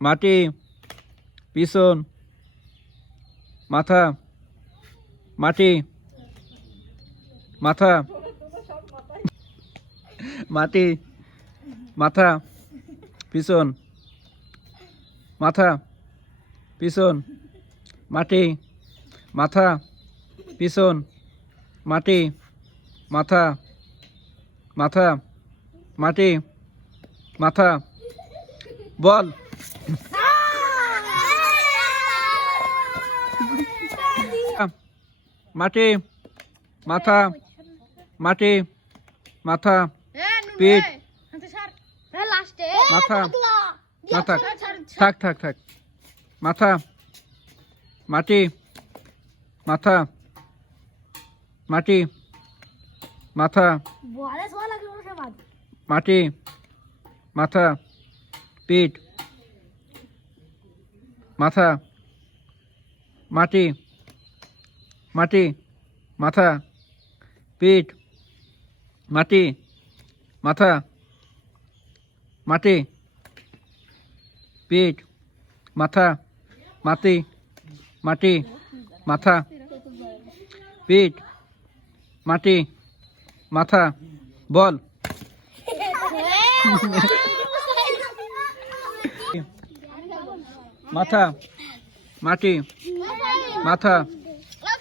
মাটি পিছন মাথা মাটি মাথা মাটি মাথা পিছন মাথা পিছন মাটি মাথা পিছন মাটি মাথা মাথা মাটি মাথা বল মাটি মাথা মাটি মাথা পিঠ মাথা মাথা থাক থাক থাক মাথা মাটি মাথা মাটি মাথা মাটি মাথা পিঠ মাথা মাটি মাটি মাথা পিঠ মাটি মাথা মাটি পিঠ মাথা মাটি মাটি মাথা পিঠ মাটি মাথা বল মাথা মাটি মাথা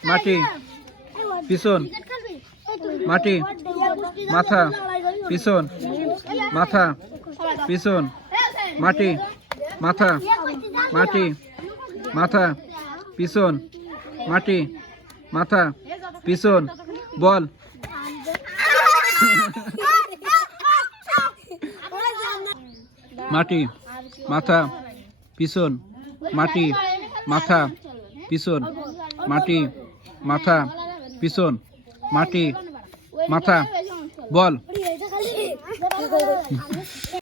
মাটি পিছন মাটি মাথা পিছন মাথা পিছন মাটি মাথা মাটি মাথা পিছন মাটি মাথা পিছন বল মাটি মাথা পিছন মাটি মাথা পিছন মাটি মাথা পিছন মাটি মাথা বল